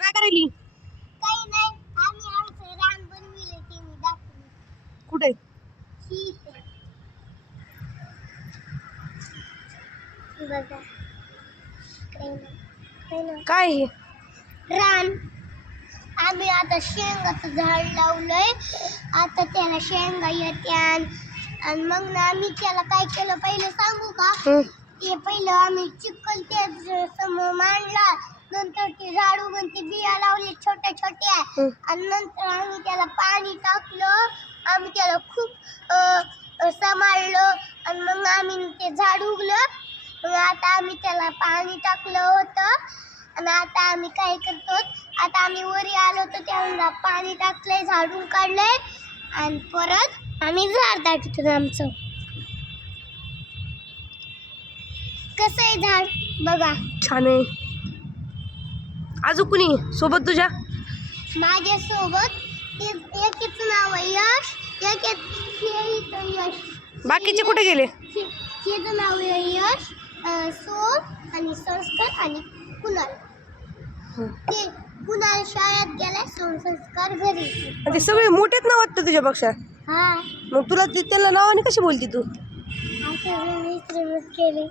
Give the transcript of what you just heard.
काय करायली? काही नाही, आम्ही आमचं रान बनविले ते मी दाखवले. कुठे? बघा काय हे? रान. आम्ही आता शेंगाचं झाड लावलंय. आता त्याला शेंगा येत्यान आणि मग ना आम्ही त्याला काय केलं पहिलं सांगू का? ते पहिलं आम्ही चिखल ते समोर मांडला, नंतर ते झाड उगवून ते बिया लावले छोट्या छोट्या आणि नंतर आम्ही त्याला पाणी टाकलं. आम्ही त्याला खूप सांभाळलं आणि मग आम्ही ते झाड उगलं. मग आता आम्ही त्याला पाणी टाकलं होतं आणि आता आम्ही काय करतो, आता आम्ही वरी आलो तर त्याला पाणी टाकलंय, झाडून काढलंय आणि परत आम्ही झाड दाखवतो आमचं. कसं आहे झाड बघा. छान आहे. अजून कुणी सोबत तुझ्या? माझ्या सोबत एकीचं नाव आहे यश, एकीचं यश. बाकीचे कुठे गेले? हेचं नाव आहे यश, सोम आणि संस्कार आणि कुणाल. ते कुणाल शाळेत गेलाय, संस्कार घरी. ते सगळे मोठेच नाव वाटतं तुझ्यापेक्षा. हा, मग तुला त्याला नावाने कशी बोलती तू? असं केले.